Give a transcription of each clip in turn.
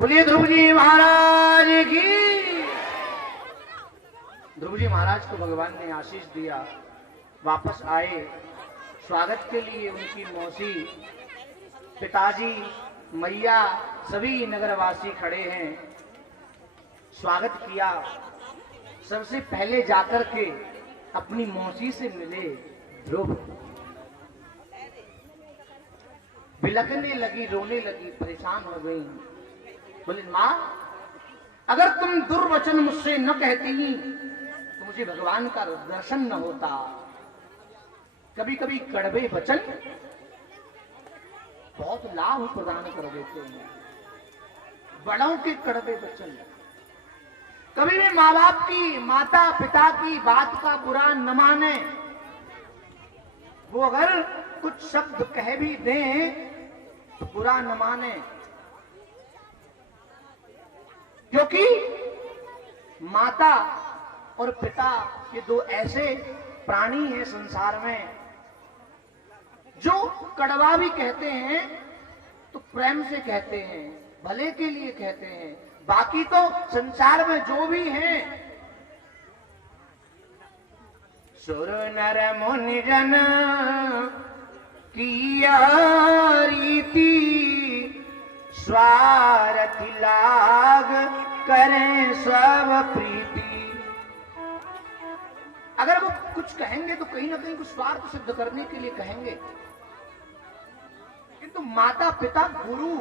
बोलिए ध्रुव जी महाराज की। ध्रुव जी महाराज को भगवान ने आशीष दिया, वापस आए। स्वागत के लिए उनकी मौसी, पिताजी, मैया, सभी नगरवासी खड़े हैं। स्वागत किया। सबसे पहले जाकर के अपनी मौसी से मिले ध्रुव। बिलखने लगी, रोने लगी, परेशान हो गई। बोले मां, अगर तुम दुर्वचन मुझसे न कहती तो मुझे भगवान का दर्शन न होता। कभी कभी कड़वे वचन बहुत लाभ प्रदान कर देते हैं। बड़ों के कड़वे वचन। कभी भी माँ बाप की, माता पिता की बात का बुरा न माने। वो अगर कुछ शब्द कह भी दें तो बुरा न माने, क्योंकि माता और पिता ये दो ऐसे प्राणी हैं संसार में जो कड़वा भी कहते हैं तो प्रेम से कहते हैं, भले के लिए कहते हैं। बाकी तो संसार में जो भी हैं, सुर नर मुनि जन किया रीति, स्वार्थ लाग करें सब प्रीति। अगर वो कुछ कहेंगे तो कहीं ना कहीं कुछ स्वार्थ सिद्ध करने के लिए कहेंगे, किंतु माता पिता गुरु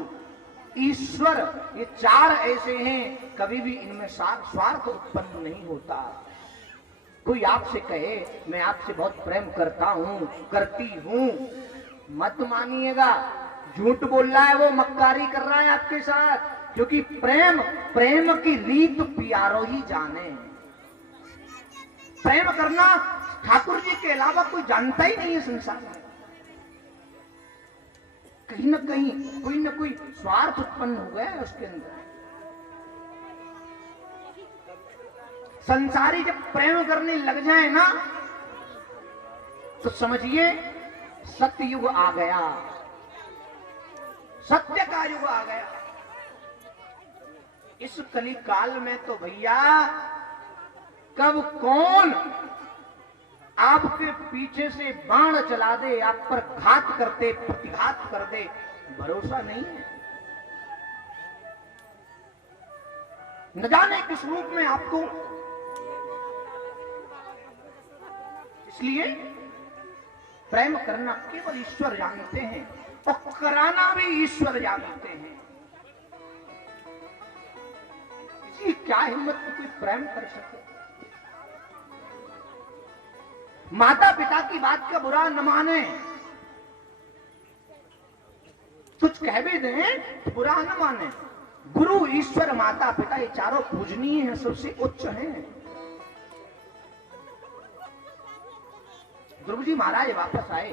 ईश्वर ये चार ऐसे हैं, कभी भी इनमें स्वार्थ उत्पन्न नहीं होता। कोई आपसे कहे मैं आपसे बहुत प्रेम करता हूं, करती हूं, मत मानिएगा। झूठ बोल रहा है, वो मक्कारी कर रहा है आपके साथ। क्योंकि प्रेम की रीत प्यारो ही जाने। प्रेम करना ठाकुर जी के अलावा कोई जानता ही नहीं है संसार में। कहीं ना कहीं कोई ना कोई स्वार्थ उत्पन्न हो गया है उसके अंदर। संसारी जब प्रेम करने लग जाए ना तो समझिए सत्ययुग आ गया, सत्य का युग आ गया। इस कली काल में तो भैया कब कौन आपके पीछे से बाण चला दे, आप पर घात करते, प्रतिघात कर दे, भरोसा नहीं है। न जाने किस रूप में आपको। इसलिए प्रेम करना केवल ईश्वर जानते हैं और कराना भी ईश्वर जानते हैं। इसकी क्या हिम्मत कि कोई प्रेम कर सके। माता पिता की बात का बुरा न माने, कुछ कह भी दें तो बुरा न माने। गुरु ईश्वर माता पिता ये चारों पूजनीय हैं, सबसे उच्च हैं। ध्रुव जी महाराज वापस आए।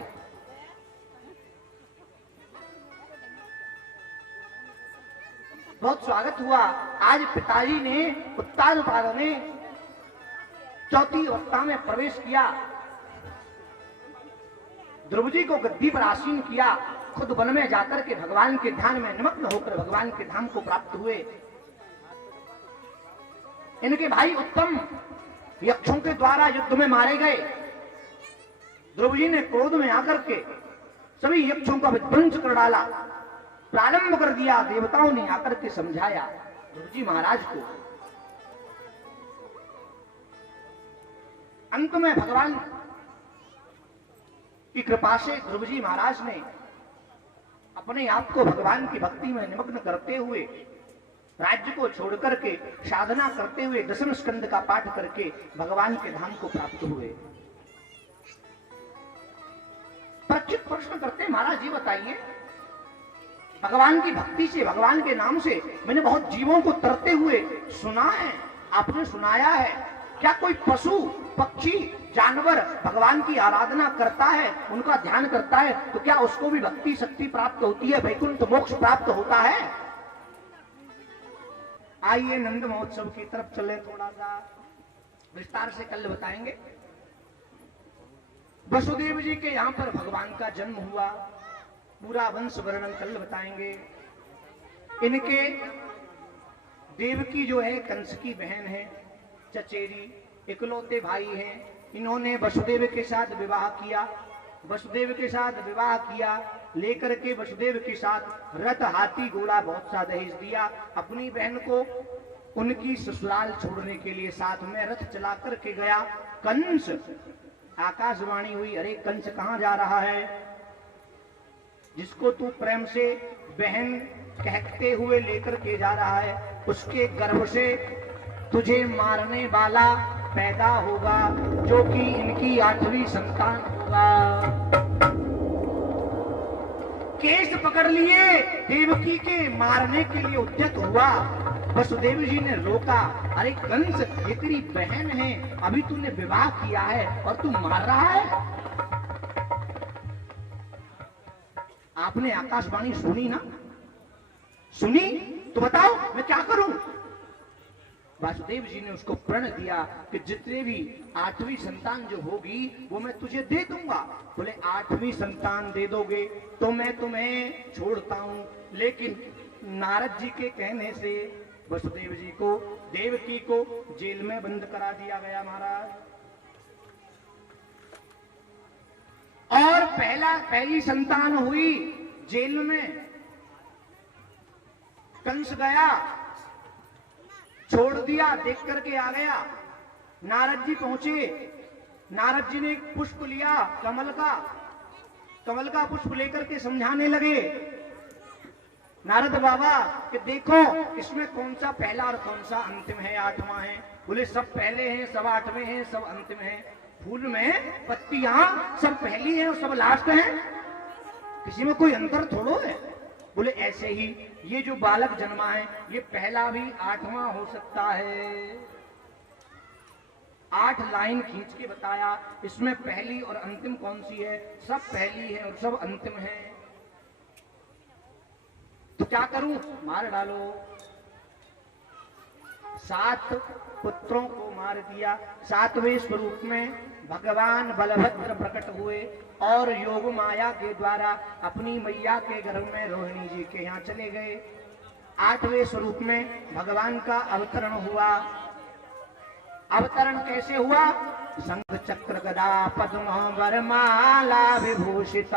बहुत स्वागत हुआ। आज पिताजी ने, उत्तानपाद ने चौथी अवस्था में प्रवेश किया। ध्रुव जी को गद्दी पर आसीन किया। खुद वन में जाकर के भगवान के ध्यान में निमग्न होकर भगवान के धाम को प्राप्त हुए। इनके भाई उत्तम यक्षों के द्वारा युद्ध में मारे गए। ध्रुव जी ने क्रोध में आकर के सभी यक्षों का विध्वंस कर डाला, प्रारंभ कर दिया। देवताओं ने आकर के समझाया ध्रुव जी महाराज को। अंत में भगवान की कृपा से ध्रुव जी महाराज ने अपने आप को भगवान की भक्ति में निमग्न करते हुए, राज्य को छोड़कर के साधना करते हुए, दशम स्कंद का पाठ करके भगवान के धाम को प्राप्त हुए। परीक्षित प्रश्न करते, महाराज जी बताइए, भगवान की भक्ति से, भगवान के नाम से मैंने बहुत जीवों को तरते हुए सुना है, आपने सुनाया है। क्या कोई पशु पक्षी जानवर भगवान की आराधना करता है, उनका ध्यान करता है, तो क्या उसको भी भक्ति शक्ति प्राप्त होती है, वैकुंठ मोक्ष प्राप्त होता है? आइए नंद महोत्सव की तरफ चले, थोड़ा सा विस्तार से कल बताएंगे। वसुदेव जी के यहाँ पर भगवान का जन्म हुआ, पूरा वंश वर्णन कल बताएंगे। इनके देवकी जो है कंस की बहन है, चचेरी, इकलौते भाई हैं। इन्होंने वसुदेव के साथ विवाह किया, वसुदेव के साथ विवाह किया, लेकर के वसुदेव के साथ रथ, हाथी, घोड़ा बहुत सा दहेज दिया। अपनी बहन को उनकी ससुराल छोड़ने के लिए साथ में रथ चला करके गया कंस। आकाशवाणी हुई, अरे कंस कहां जा रहा है? जिसको तू प्रेम से बहन कहते हुए लेकर के जा रहा है, उसके गर्भ से तुझे मारने वाला पैदा होगा, जो कि इनकी 8वीं संतान होगा। केस पकड़ लिए, देवकी के मारने के लिए उद्यत हुआ। वसुदेव जी ने रोका, अरे कंस, ये तेरी बहन है, अभी तूने विवाह किया है और तू मार रहा है। आपने आकाशवाणी सुनी ना? सुनी तो बताओ मैं क्या करूं? वासुदेव जी ने उसको प्रण दिया कि जितने भी 8वीं संतान जो होगी वो मैं तुझे दे दूंगा। बोले 8वीं संतान दे दोगे तो मैं तुम्हें छोड़ता हूं। लेकिन नारद जी के कहने से वसुदेव जी को, देवकी को जेल में बंद करा दिया गया महाराज। और पहली संतान हुई जेल में। कंस गया, छोड़ दिया, देख करके आ गया। नारद जी पहुंचे, नारद जी ने एक पुष्प लिया, कमल का पुष्प लेकर के समझाने लगे नारद बाबा कि देखो इसमें कौन सा पहला और कौन सा अंतिम है, 8वां है। बोले सब पहले हैं, सब 8वें हैं, सब अंतिम हैं। फूल में पत्तियां सब पहली हैं और सब लास्ट हैं, किसी में कोई अंतर थोड़ो है। बोले ऐसे ही ये जो बालक जन्मा है ये पहला भी 8वां हो सकता है। 8 लाइन खींच के बताया, इसमें पहली और अंतिम कौन सी है? सब पहली है और सब अंतिम है। तो क्या करूं? मार डालो। 7 पुत्रों को मार दिया। 7वें स्वरूप में भगवान बलभद्र प्रकट हुए और योग माया के द्वारा अपनी मैया के गर्भ में रोहिणी जी के यहाँ चले गए। 8वें स्वरूप में भगवान का अवतरण हुआ। अवतरण कैसे हुआ? शंख चक्र गदा पद्म वरमाला विभूषित